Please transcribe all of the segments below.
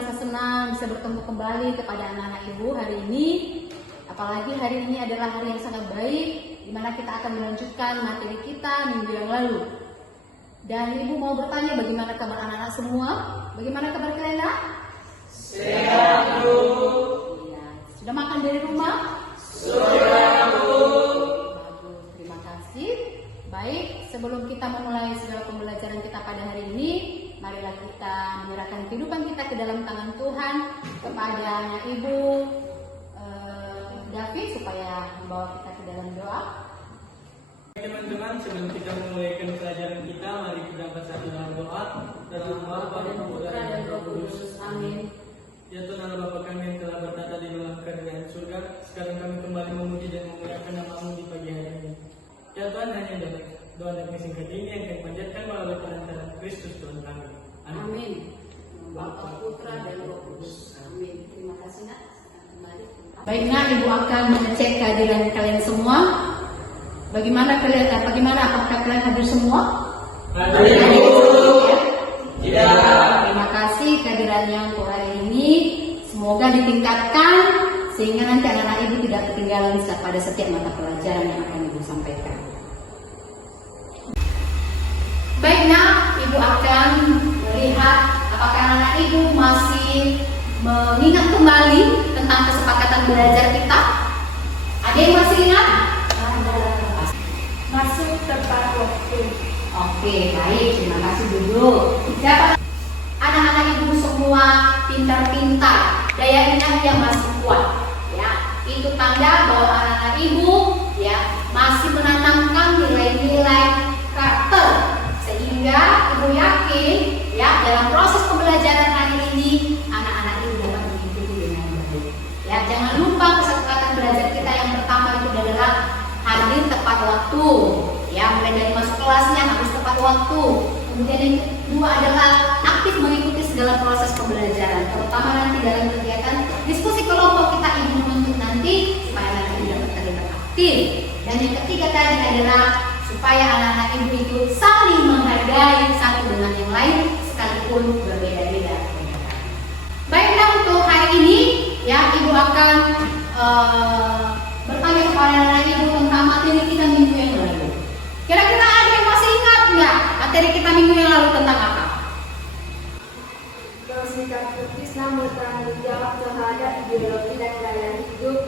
merasa senang bisa bertemu kembali kepada anak-anak Ibu hari ini. Apalagi hari ini adalah hari yang sangat baik, di mana kita akan melanjutkan materi kita minggu yang lalu. Dan Ibu mau bertanya bagaimana kabar anak-anak semua? Bagaimana kabar kalian? Sehat, Bu. Ya. Sudah makan dari rumah? Sudah, Bu. Bagus, terima kasih. Baik, sebelum kita memulai segala pembelajaran kita pada hari ini, marilah kita menyerahkan kehidupan kita ke dalam tangan Tuhan kepada anak Ibu David supaya membawa kita ke dalam doa. Teman-teman, sebelum kita memulai pelajaran kita, mari kita bersatu dalam doa. Dalam Bapa dan Putra dan Roh Kudus. Amin. Ya Tuhan Allah Bapa kami yang telah bertata di dalam kerajaan surga, sekarang kami kembali memuji dan memuliakan nama-Mu di pagi hari ini. Ya Tuhan, hanya doa dan singkat ini yang kami panjatkan melalui perantaraan Kristus Tuhan kami. Amin. Bapa, Putra dan Roh Kudus. Amin. Terima kasih Nak. Baik Nak, Ibu akan mengecek kehadiran kalian semua. Bagaimana apakah kalian hadir semua? Hadir. Ya. Terima kasih kehadirannya untuk hari ini. Semoga ditingkatkan sehingga nanti anak-anak Ibu tidak ketinggalan pada setiap mata pelajaran yang akan Ibu sampaikan. Baik Nak, Ibu akan melihat apakah anak Ibu masih mengingat kembali tentang kesepakatan belajar kita. Ada yang masih ingat? Masuk tepat waktu. Oke, baik. Terima kasih duduk. Siapa? Anak-anak Ibu semua pintar-pintar, daya ingat yang masih kuat. Ya, itu tanda bahwa anak-anak Ibu ya masih menanamkan nilai-nilai karakter, sehingga Ibu yakin ya dalam proses pembelajaran hari ini anak-anak Ibu dapat mengikuti dengan baik. Ya, jangan lupa kesepakatan belajar kita yang pertama itu adalah hadir tepat waktu. Ya, mulai dari masuk kelasnya harus tepat waktu. Kemudian yang kedua adalah aktif mengikuti segala proses pembelajaran, terutama nanti dalam kegiatan diskusi kelompok kita Ibu menuntut nanti supaya anak-anak Ibu dapat terlibat aktif. Dan yang ketiga tadi adalah supaya anak-anak Ibu itu saling menghargai satu dengan yang lain sekalipun berbeda-beda. Baiklah, untuk hari ini ya Ibu akan bertanya kepada anak-anak Ibu tentang materi kita minggu yang lalu. Kira-kira ada yang masih ingat nggak materi kita minggu yang lalu tentang apa? Bersikap kritis dan bertanggung jawab terhadap ideologi dan gaya hidup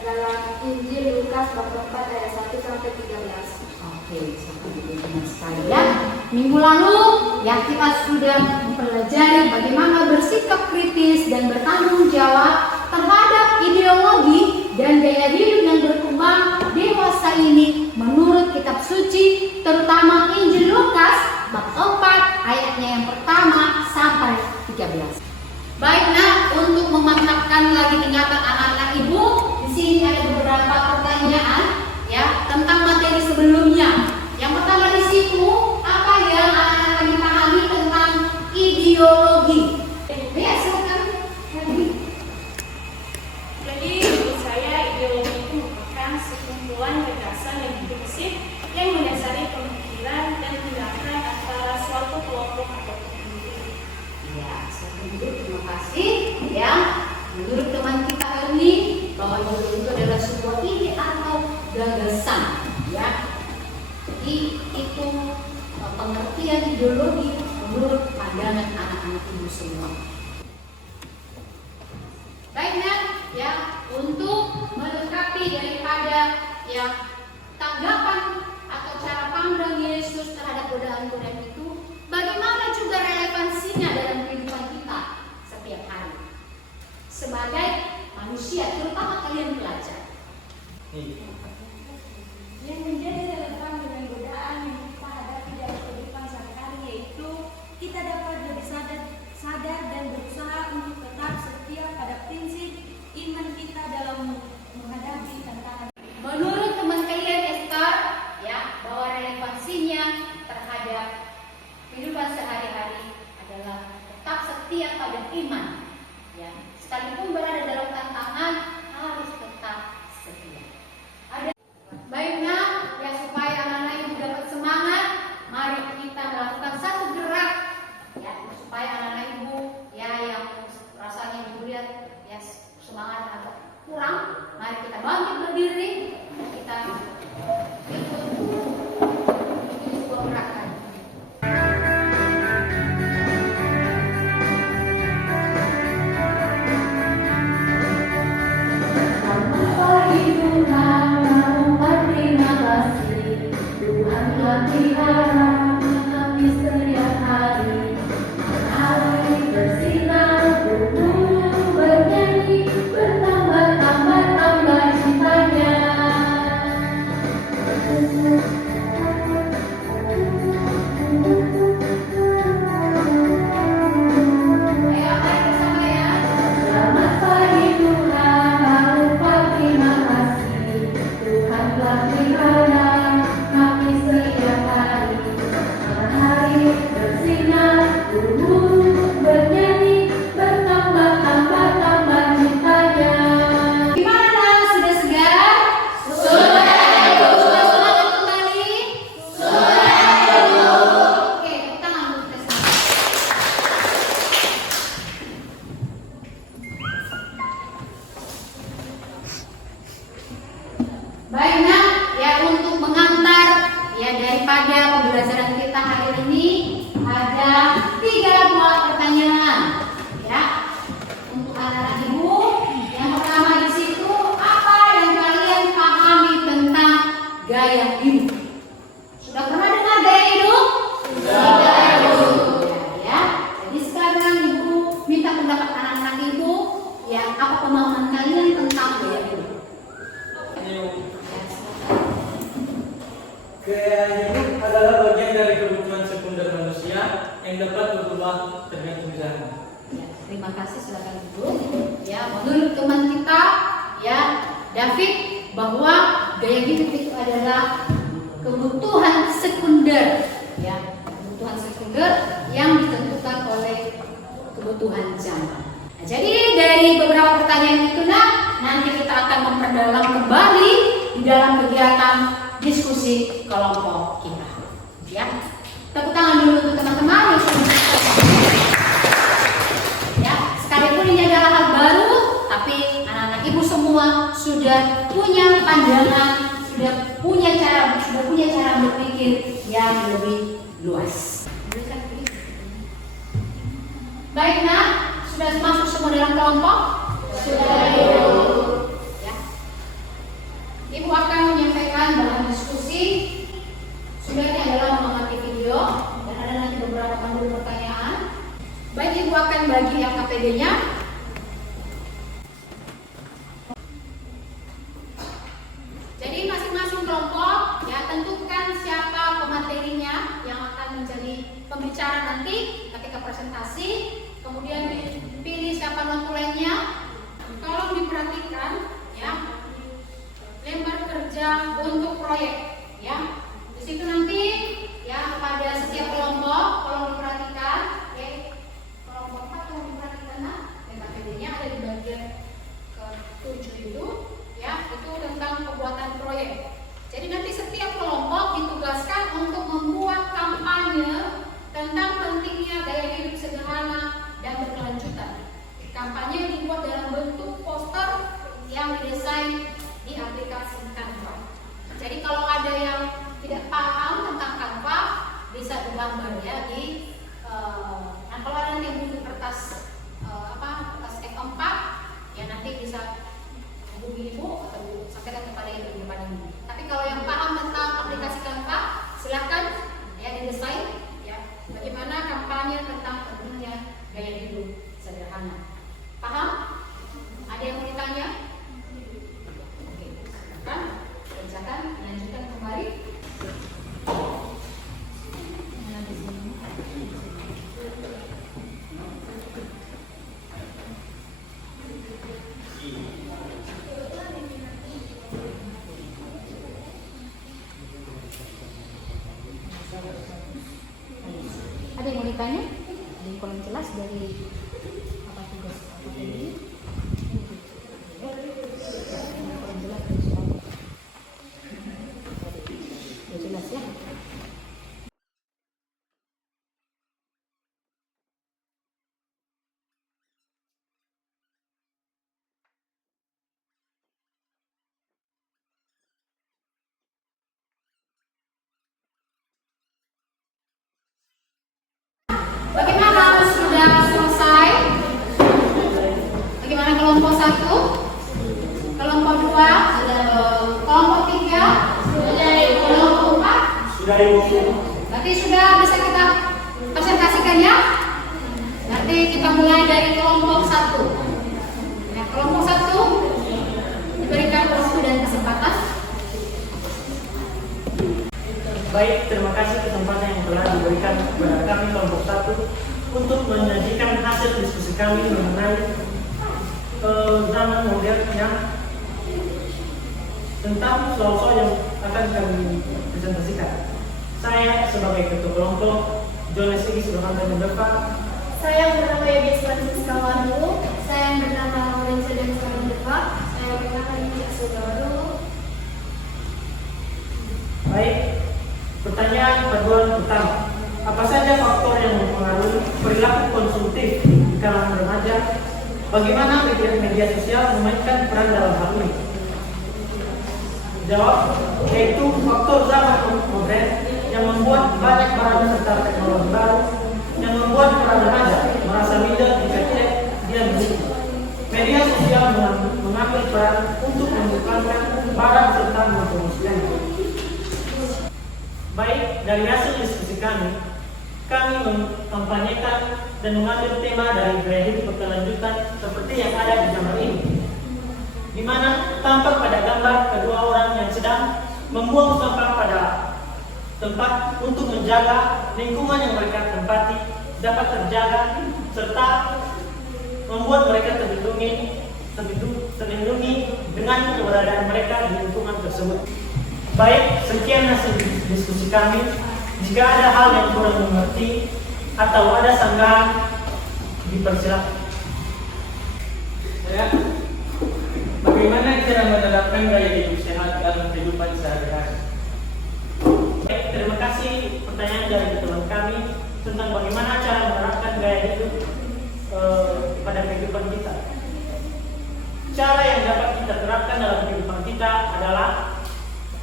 dalam Injil Lukas bab 4 ayat 1 sampai 13. Oke, sampai di teman sekalian. Minggu lalu ya kita sudah mempelajari bagaimana bersikap kritis dan bertanggung jawab terhadap ideologi dan gaya hidup yang berkembang dewasa ini menurut kitab suci, terutama Injil Lukas bab 4 ayatnya yang pertama sampai 13. Baik Nak, untuk memantapkan lagi ingatan anak-anak Ibu, di sini ada beberapa pertanyaan ya tentang materi sebelumnya. Yang pertama di situ, apa yang anak-anak akan dipahami tentang ideologi? Ya, silakan. Jadi menurut saya ideologi itu merupakan sekumpulan gagasan yang prinsip yang mendasari pemikiran dan tindakan antara suatu kelompok atau individu. Ya, terima kasih. Ya, menurut teman kita ini bahwa ideologi itu adalah sebuah ide atau gagasan. Ya, jadi itu pengertian ideologi menurut pandangan anak-anak Ibu semua. Baiknya, ya untuk melengkapi daripada ya tanggapan atau cara pandang Yesus terhadap godaan-godaan itu, bagaimana juga relevansinya dalam kehidupan kita setiap hari sebagai manusia, terutama kalian pelajar. Yang menjadi relevan dengan godaan yang kita hadapi dalam kehidupan sehari-hari yaitu kita dapat lebih sadar dan berusaha untuk tetap setia pada prinsip iman kita dalam menghadapi tantangan. Menurut teman kalian Esther, ya bahwa relevansinya terhadap kehidupan sehari-hari adalah tetap setia pada iman. Ya, sekalipun berada dalam tantangan harus tetap setia. Baiknya, ya supaya anak-anak Ibu dapat semangat, mari kita melakukan satu gerak, ya pendapat anak-anak ibu? Ya, apa pemahaman kalian tentang gaya hidup? Gaya hidup adalah bagian dari kebutuhan sekunder manusia yang dapat berubah tergantung zaman. Ya, terima kasih, silakan Ibu. Ya, menurut teman kita, ya David, bahwa gaya hidup itu adalah kebutuhan sekunder, ya kebutuhan sekunder yang ditentukan oleh kebutuhan zaman. Nah, jadi dari beberapa pertanyaan itu nanti kita akan memperdalam kembali di dalam kegiatan diskusi kelompok kita. Ya, tepuk tangan dulu untuk teman-teman. Ya, sekalipun ini adalah hal baru, tapi anak-anak ibu semua sudah punya pandangan, sudah punya cara berpikir yang lebih luas. Baik, sudah masuk semua dalam kelompok? Sudah. Ya. Ibu akan menyampaikan dalam diskusi. Sudahnya adalah mengamati video dan ada nanti beberapa panduan pertanyaan. Baik, Ibu akan bagi LKPD-nya. Jadi masing-masing kelompok ya tentukan siapa pematerinya yang akan menjadi pembicara nanti ketika presentasi. Kemudian dipilih siapa notulennya. Tolong diperhatikan ya, lembar kerja untuk proyek ya. Di situ nanti ya pada setiap kelompok tolong diperhatikan ya. Kelompok 4 tolong diperhatikan LKPD-nya ada di bagian ke-7 itu ya, itu tentang pembuatan proyek. Jadi nanti setiap kelompok ditugaskan untuk membuat kampanye tentang pentingnya gaya hidup sederhana dan berkelanjutan. Kampanye dibuat dalam bentuk poster yang didesain di aplikasi Canva. Jadi kalau ada yang tidak paham tentang Canva bisa digambar ya di nah kalau ada nanti yang butuh kertas kertas A4 ya nanti bisa hubungi ibu atau sampaikan kepada ibu di depan ini. Tapi kalau yang paham tentang aplikasi Canva silakan ya didesain ya bagaimana kampanye tentang pentingnya gaya hidup sederhana. Paham? Ada yang mau ditanya? Oke, silakan kerjakan, lanjutkan kembali. Ada yang mau ditanya? Ada yang kurang jelas dari apa tugas ini? Kurang jelas dari soal. Ya jelas ya. Bagaimana sudah selesai? Bagaimana kelompok 1? Kelompok 2? Kelompok 3? Kelompok 4? Sudah Ibu. Berarti sudah bisa kita presentasikan ya? Nanti kita mulai dari kelompok 1. Nah, kelompok 1 diberikan waktu dan kesempatan. Baik, terima kasih kesempatan yang telah diberikan kepada kami kelompok 1 untuk menyajikan hasil diskusi kami mengenai zaman modern yang tentang soal-soal yang akan kami presentasikan. Saya sebagai ketua kelompok Jonas Igi Subhanallah Mendepa. Saya bernama Yabis Francisca Wandu. Saya bernama Lorenzo dan Mendepa. Saya bernama Yudhya Sugaru. Baik, pertanyaan panduan pertama. Apa saja faktor yang mempengaruhi perilaku konsumtif di kalangan remaja? Bagaimana media sosial memainkan peran dalam hal ini? Jawab, yaitu faktor zaman modern yang membuat banyak barang serta teknologi baru yang membuat para remaja merasa minder jika tidak dia begitu. Media sosial mengambil peran untuk mengembangkan barang serta mempromosikannya. Baik, dari hasil diskusi kami kami mengkampanyekan dan mengambil tema dari gaya hidup berkelanjutan seperti yang ada di gambar ini, di mana tampak pada gambar kedua orang yang sedang membuang sampah pada tempat untuk menjaga lingkungan yang mereka tempati dapat terjaga serta membuat mereka terlindungi dengan keberadaan mereka di lingkungan tersebut. Baik, sekian hasil diskusi kami. Jika ada hal yang kurang mengerti atau ada sanggahan, dipersilakan. Ya, bagaimana cara menerapkan gaya hidup sehat dalam kehidupan sehari-hari? Baik, terima kasih pertanyaan dari teman kami tentang bagaimana cara menerapkan gaya hidup pada kehidupan kita. Cara yang dapat kita terapkan dalam kehidupan kita adalah: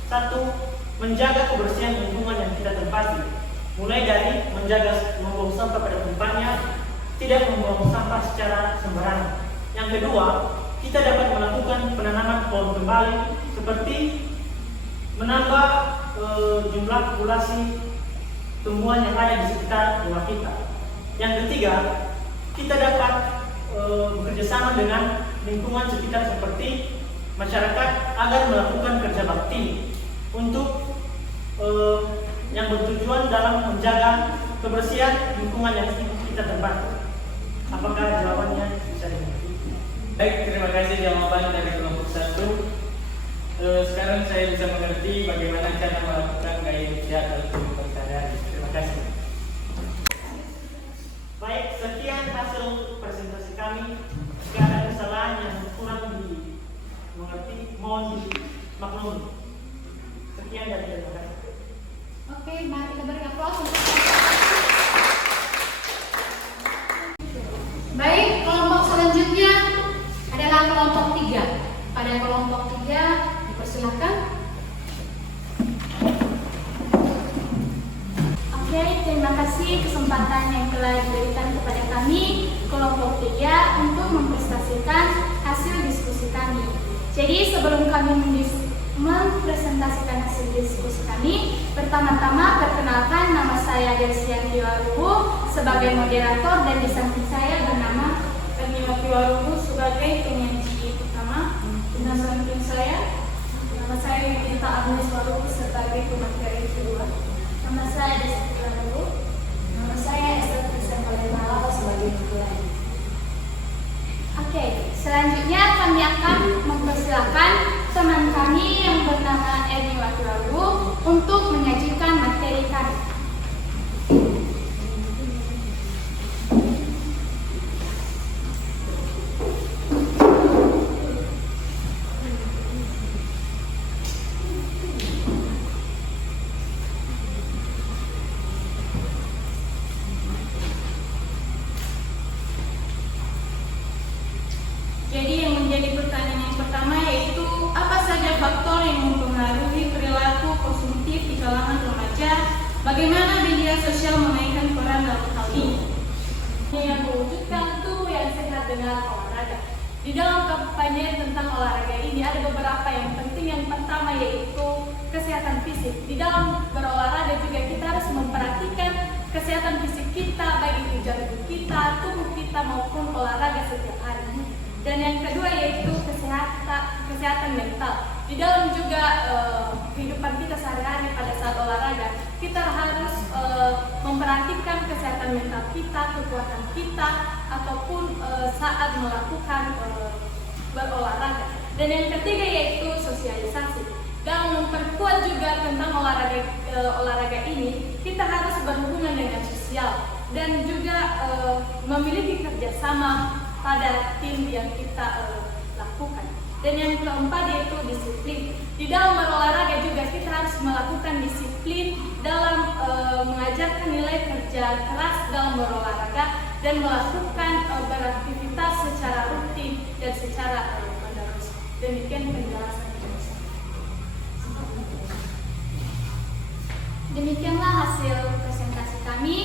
satu, menjaga kebersihan lingkungan yang kita tempati, mulai dari menjaga membuang sampah pada tempatnya, tidak membuang sampah secara sembarangan. Yang kedua, kita dapat melakukan penanaman pohon kembali seperti menambah jumlah populasi tumbuhan yang ada di sekitar rumah kita. Yang ketiga, kita dapat bekerjasama dengan lingkungan sekitar seperti masyarakat agar melakukan kerja bakti untuk yang bertujuan dalam menjaga kebersihan lingkungan yang kita tempati. Apakah jawabannya bisa dimengerti? Baik, terima kasih jawaban dari kelompok 1. Sekarang saya bisa mengerti bagaimana cara melakukan gaya hidup sehat dalam kehidupan sehari-hari. Terima kasih. Baik, sekian hasil presentasi kami. Jika ada kesalahan yang kurang dimengerti, mohon dimaklumi. Sekian dan terima kasih. Oke, mari kita beri aplaus untuk baik, kelompok selanjutnya adalah kelompok 3. Pada kelompok 3, dipersilakan. Oke, terima kasih kesempatan yang telah diberikan kepada kami kelompok 3 untuk mempresentasikan hasil diskusi kami. Jadi sebelum kami mempresentasikan hasil diskusi kami, pertama-tama perkenalkan, nama saya Delsianti Warubu sebagai moderator dan di samping saya bernama Erniwati Warubu sebagai penyaji utama. Dan samping saya, nama saya Yudita Agnes Warubu sebagai pemateri kedua. Nama saya Desti Warubu. Nama saya Esther Kristen Palembala sebagai pengulangi. Oke, selanjutnya kami akan mempersilakan teman kami yang bernama Erniwati Warubu untuk menyajikan materi kami. Jadi yang menjadi pertanyaan yang pertama yaitu apa saja faktor yang mempengaruhi perilaku konsumtif di kalangan remaja? Bagaimana media sosial memainkan peran dalam hal ini? Yang mewujudkan tubuh yang sehat dengan olahraga. Di dalam kampanye tentang olahraga ini ada beberapa yang penting. Yang pertama yaitu kesehatan fisik. Di dalam berolahraga juga kita harus memperhatikan kesehatan fisik kita, baik itu jantung kita, tubuh kita maupun olahraga setiap hari. Dan yang kedua yaitu kesehatan mental. Di dalam juga kehidupan kita sehari-hari pada saat olahraga, kita harus memperhatikan kesehatan mental kita, kekuatan kita, ataupun saat melakukan berolahraga. Dan yang ketiga yaitu sosialisasi. Dan memperkuat juga tentang olahraga ini, kita harus berhubungan dengan sosial dan juga memiliki kerjasama pada tim yang kita lakukan. Dan yang keempat yaitu disiplin. Di dalam berolahraga juga kita harus melakukan disiplin dalam mengajarkan nilai kerja keras dalam berolahraga dan melakukan beraktivitas secara rutin dan secara menerus. Demikian penjelasan saya. Demikianlah hasil presentasi kami.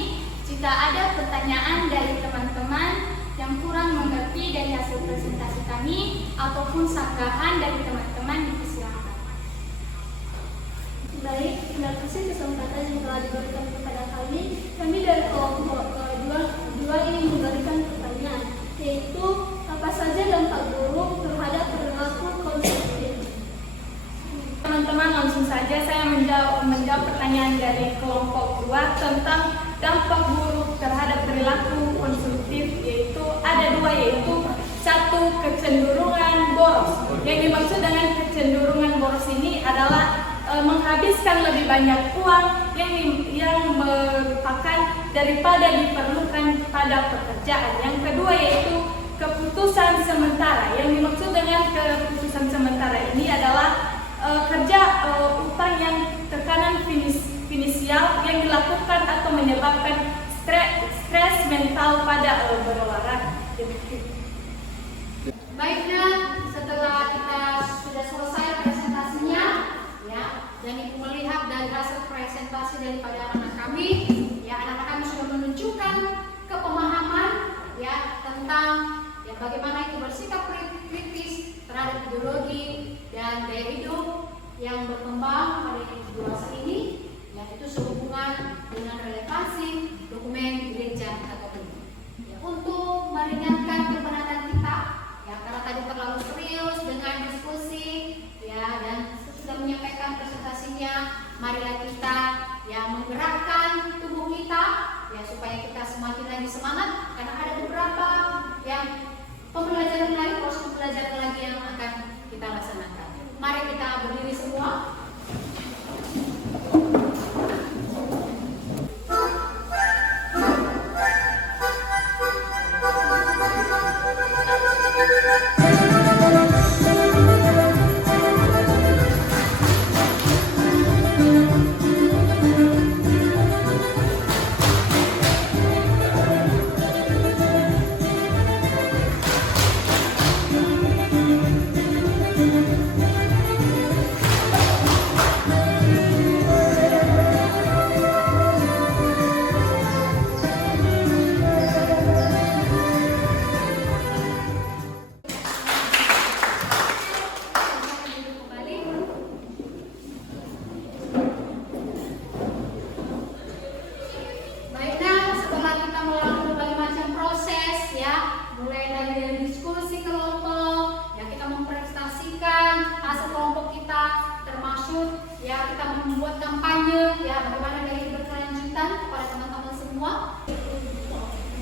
Jika ada pertanyaan dari teman-teman yang kurang mengerti dari hasil presentasi kami ataupun sanggahan dari teman-teman, dipersilakan. Baik, terima kasih kesempatan yang telah diberikan kepada kami ini kami dari kelompok dua ingin memberikan pertanyaan, yaitu apa saja dampak buruk terhadap perilaku konsumtif. Teman-teman, langsung saja saya menjawab pertanyaan dari kelompok 2 tentang dampak buruk terhadap perilaku konsumtif, yaitu ada 2, yaitu 1, kecenderungan boros. Yang dimaksud dengan kecenderungan boros ini adalah menghabiskan lebih banyak uang yang merupakan daripada diperlukan pada pekerjaan. Yang kedua yaitu keputusan sementara. Yang dimaksud dengan keputusan sementara ini adalah kerja utang yang tekanan finansial yang dilakukan atau menyebabkan stres mental pada berolahraga. Baiklah, setelah kita sudah selesai presentasinya, ya, dan Ibu melihat dari hasil presentasi daripada anak-anak kami, ya, anak-anak kami sudah menunjukkan kepemahaman, ya, tentang ya bagaimana itu bersikap kritis terhadap ideologi dan gaya hidup yang berkembang pada situasi ini, ya, itu sehubungan dengan relevansi dokumen gereja katolik. Ya, untuk meringankan kepenatan kita, ya, karena tadi terlalu serius dengan diskusi, ya, dan sudah menyampaikan presentasinya, marilah kita ya menggerakkan tubuh kita, ya, supaya kita semakin lagi semangat, karena ada beberapa yang pembelajaran lain, proses pembelajaran lagi yang akan kita laksanakan. Mari kita berdiri semua.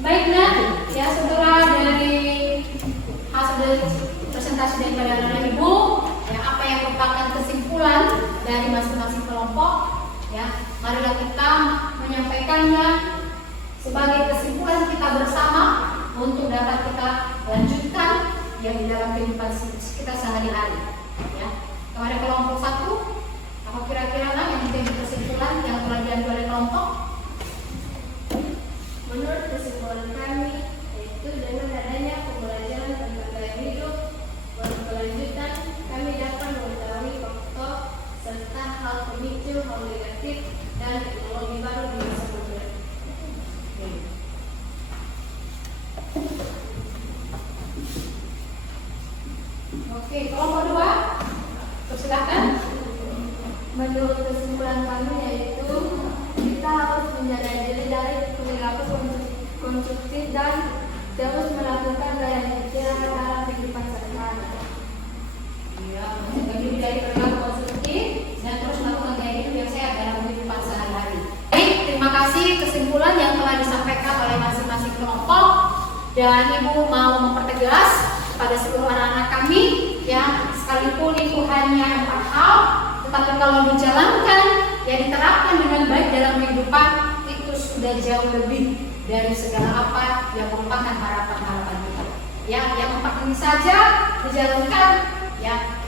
Baiklah, ya, setelah dari hasil presentasi daripada anak-anak Ibu, ya, apa yang merupakan kesimpulan dari masing-masing kelompok, ya, marilah kita menyampaikannya sebagai kesimpulan kita bersama untuk dapat kita lanjutkan yang di dalam kehidupan kita sehari-hari. Ya, kepada kelompok 1, apa kira-kira yang menjadi kesimpulan yang telah diambil oleh kelompok? Menurut kesimpulan kami, yaitu dengan adanya pembelajaran tentang gaya hidup berkelanjutan, kami dapat mengetahui faktor serta hal pemicu, hal negatif, dan teknologi baru di masa modern. Oke, kelompok 2, persilakan. Menurut kesimpulan kami, yaitu kita harus menjaga diri dari perilaku konsumtif dan terus melakukan gaya pikiran dalam kehidupan sehari-hari. Ya, menjaga diri dari perilaku konsumtif dan terus melakukan gaya hidup yang sehat dalam kehidupan sehari-hari. Baik, terima kasih kesimpulan yang telah disampaikan oleh masing-masing kelompok, dan Ibu mau mempertegas pada seluruh anak-anak kami yang sekalipun itu hanya 4 hal, tetapi kalau dijalankan, ya, diterapkan dengan baik dalam kehidupan, itu sudah jauh lebih dari segala apa yang merupakan harapan-harapan kita. Ya, yang 4 ini saja dijalankan, ya,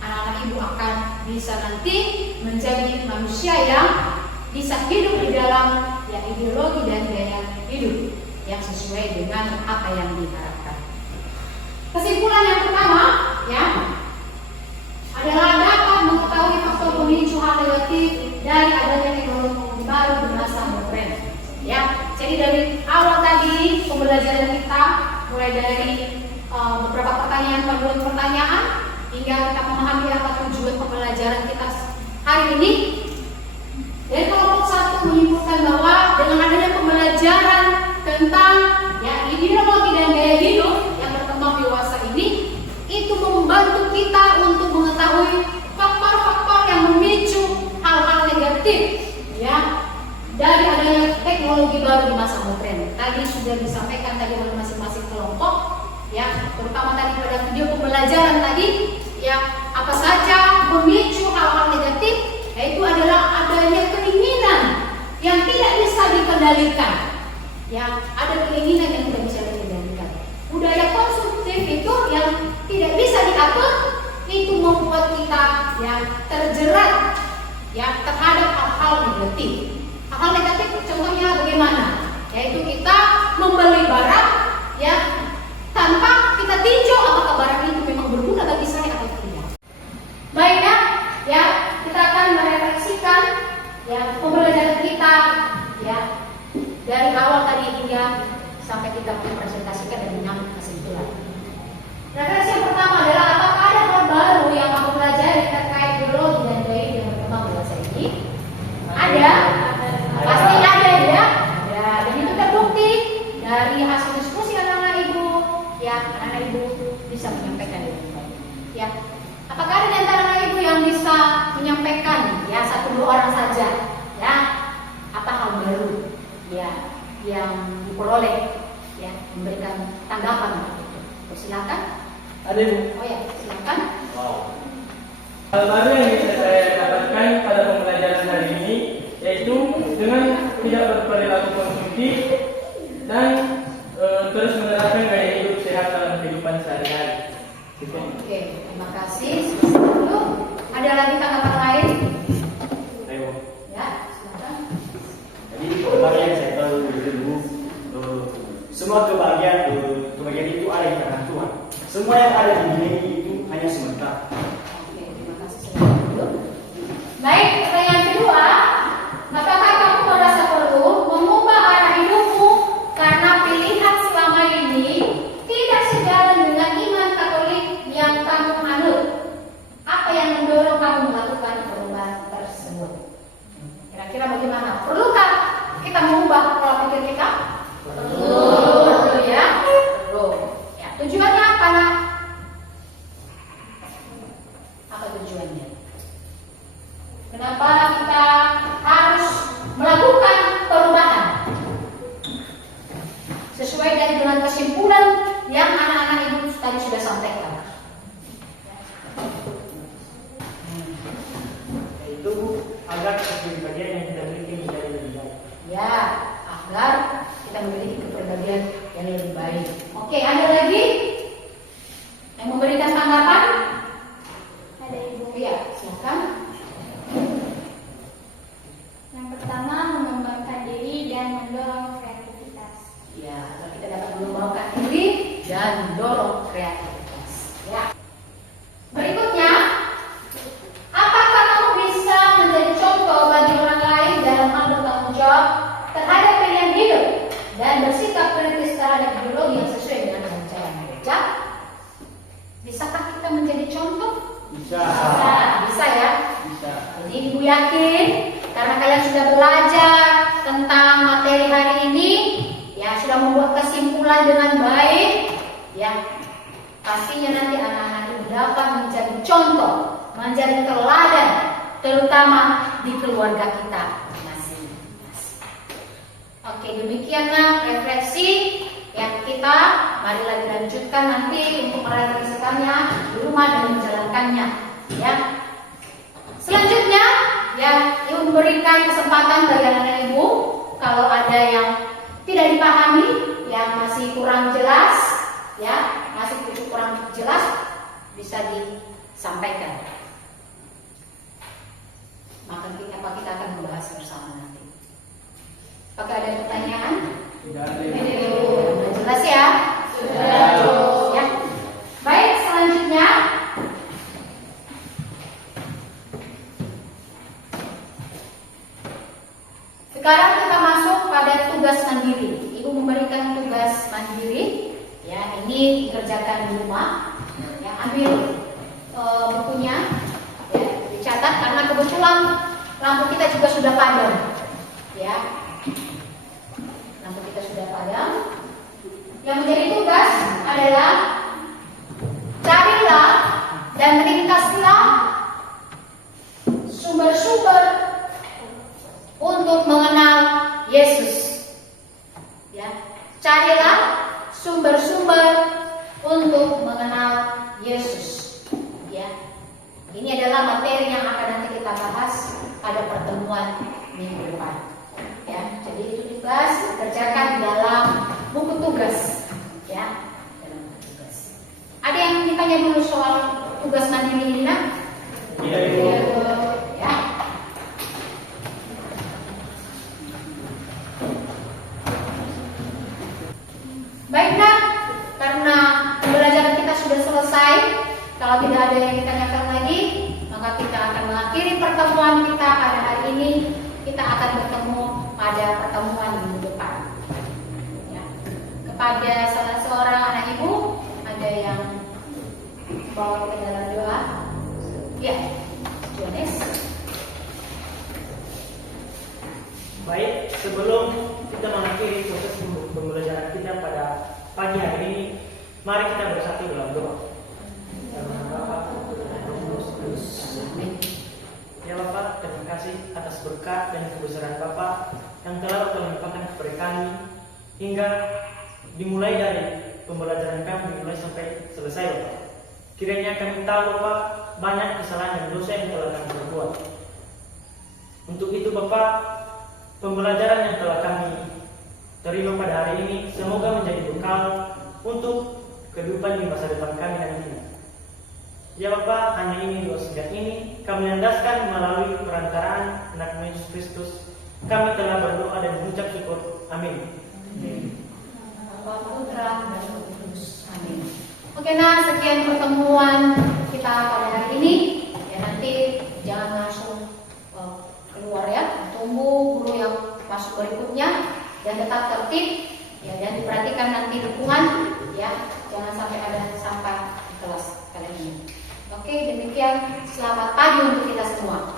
anak-anak Ibu akan bisa nanti menjadi manusia yang bisa hidup di dalam, ya, ideologi dan gaya hidup yang sesuai dengan apa yang diharapkan. Kesimpulan yang pertama, ya, adalah dapat mengetahui faktor pemicu hal negatif dari adanya teknologi baru di masa modern. Ya, jadi dari awal tadi pembelajaran kita mulai dari beberapa pertanyaan hingga kita memahami apa tujuan pembelajaran kita hari ini. Dari kelompok 1 menyimpulkan bahwa dengan adanya pembelajaran tentang ya ideologi dan gaya hidup yang berkembang dewasa ini, itu membantu kita untuk mengetahui faktor-faktor yang memicu hal-hal negatif ya dari adanya teknologi baru di masa modern. Tadi sudah disampaikan tadi oleh masing-masing kelompok ya, terutama tadi pada video pembelajaran tadi ya, apa saja memicu hal-hal negatif, yaitu adalah adanya keinginan yang tidak bisa dikendalikan ya, ada keinginan yang tidak bisa dikendalikan. Budaya konsumtif itu yang tidak bisa diatur, itu membuat kita ya terjerat ya terhadap hal-hal negatif. Hal-hal negatif contohnya bagaimana? Yaitu kita membeli barang ya tanpa kita tinjau apakah barang itu memang berguna bagi saya atau tidak. Baiknya ya, kita akan merefleksikan ya pembelajaran kita ya dari awal tadi hingga sampai kita mempresentasikan dan mengambil kesimpulan. Refleksi yang pertama adalah apakah ada hal baru yang kamu pelajari terkait ideologi dan gaya yang berkembang dewasa ini? Ada, pasti ada ya. Ya, dan itu terbukti dari hasil diskusi anak-anak ibu. Ya, anak-anak ibu bisa menyampaikan dengan baik. Ya, apakah ada di antara anak ibu yang bisa menyampaikan ya 1-2 orang saja ya apa hal baru ya yang diperoleh ya, memberikan tanggapan gitu. Silakan. Ada Ibu? Oh ya, silakan. Wow. Hal baru yang bisa saya dapatkan pada pembelajaran hari ini yaitu dengan tidak berperilaku konsumtif dan terus menerapkan gaya hidup sehat dalam kehidupan sehari-hari. Oke, terima kasih. Lalu, ada lagi tanggapan lain? Ayo. Ya, silakan. Jadi kebahagiaan saya tahu dulu, semua kebahagiaan itu ada di tangan Tuhan. Semua yang ada di dunia ini itu hanya sementara. Oke, terima kasih. Baik, pertanyaan kedua, apakah kamu merasa perlu mengubah arah hidupmu karena pilihan selama ini tidak sejalan dengan iman Katolik yang kamu anut? Apa yang mendorong kamu melakukan perubahan tersebut? Kira-kira bagaimana? Perlukah kita mengubah pola pikir kita? Perlu ya? Perlu. Ya, tujuannya apa, Nak? Apa tujuannya? Kenapa kita harus melakukan perubahan? Sesuai dengan kesimpulan yang anak-anak ibu tadi sudah sampaikan. Itu agar kepribadian yang kita miliki menjadi lebih baik. Ya, agar kita memiliki kepribadian yang lebih baik. Oke, ada lagi yang memberikan tanggapan? Ada Ibu. Iya, silakan. Yang pertama, mengembangkan diri dan mendorong kreativitas. Ya, agar kita dapat mengembangkan diri dan mendorong kreativitas. Ya. Berikutnya, apakah kamu bisa menjadi contoh bagi orang lain dalam hal bertanggung jawab terhadap pilihan hidup dan bersikap kritis terhadap ideologi yang sesuai dengan ajaran gereja? Bisakah kita menjadi contoh? Bisa. Bisa ya. Bisa. Jadi ibu yakin karena kalian sudah belajar tentang materi hari ini, ya sudah membuat kesimpulan dengan baik, ya pastinya nanti anak-anak itu dapat menjadi contoh, menjadi teladan, terutama di keluarga kita masing-masing. Oke, demikianlah refleksi yang kita. Marilah dilanjutkan nanti untuk merefleksikannya di rumah dan menjalankannya. Ya. Selanjutnya, ya, ibu memberikan kesempatan bagi anak-anak ibu kalau ada yang tidak dipahami, yang masih kurang jelas, ya, masih kurang jelas, bisa disampaikan. Maka kita akan membahas bersama nanti. Apakah ada pertanyaan? Tidak ada. Sudah jelas ya? Sudah. Ya. Baik, selanjutnya. Sekarang kita masuk pada tugas mandiri. Ibu memberikan tugas mandiri. Ya, ini dikerjakan di rumah. Ya, ambil bukunya, ya, dicatat karena kebetulan lampu kita juga sudah padam. Ya. Lampu kita sudah padam. Yang menjadi tugas adalah carilah dan ringkaslah sumber-sumber untuk mengenal Yesus. Ya, carilah sumber-sumber untuk mengenal Yesus. Ya, ini adalah materi yang akan nanti kita bahas pada pertemuan minggu depan. Ya, jadi itu tugas dikerjakan di dalam buku tugas. Ya, dalam buku tugas. Ada yang ditanya dulu soal tugas mandiri ini, nak? Iya, Ibu. Ya. Baik, nak, karena pembelajaran kita sudah selesai. Kalau tidak ada yang ditanyakan lagi, maka kita akan mengakhiri pertemuan kita pada hari ini. Kita akan bertemu pada pertemuan minggu depan. Ya. Kepada salah seorang anak ibu, ada yang bawa ke dalam doa. Ya, Jones. Baik, sebelum kita mengakhiri proses pembelajaran kita pada pagi hari ini, mari kita bersatu dalam doa. Ya Bapak, terima kasih atas berkat dan kebesaran Bapak yang telah Bapak limpahkan kepada kami hingga dimulai dari pembelajaran kami dimulai sampai selesai Bapak. Kiranya kami tahu Bapak banyak kesalahan dan dosa yang telah kami perbuat. Untuk itu Bapak, pembelajaran yang telah kami terima pada hari ini semoga menjadi bekal untuk kehidupan di masa depan kami nantinya. Ya Bapak, hanya ini doa singkat ini kami landaskan melalui perantaraan anak Yesus Kristus. Kami telah berdoa dan mengucap syukur. Amin. Bapa, Putra, dan Roh Kudus. Amin. Oke, nah, sekian pertemuan kita pada hari ini. Ya, nanti jangan langsung keluar ya. Tunggu guru yang masuk berikutnya dan tetap tertib ya, dan diperhatikan nanti lingkungan ya. Jangan sampai ada sampah di kelas kali ini. Oke, demikian. Selamat pagi untuk kita semua.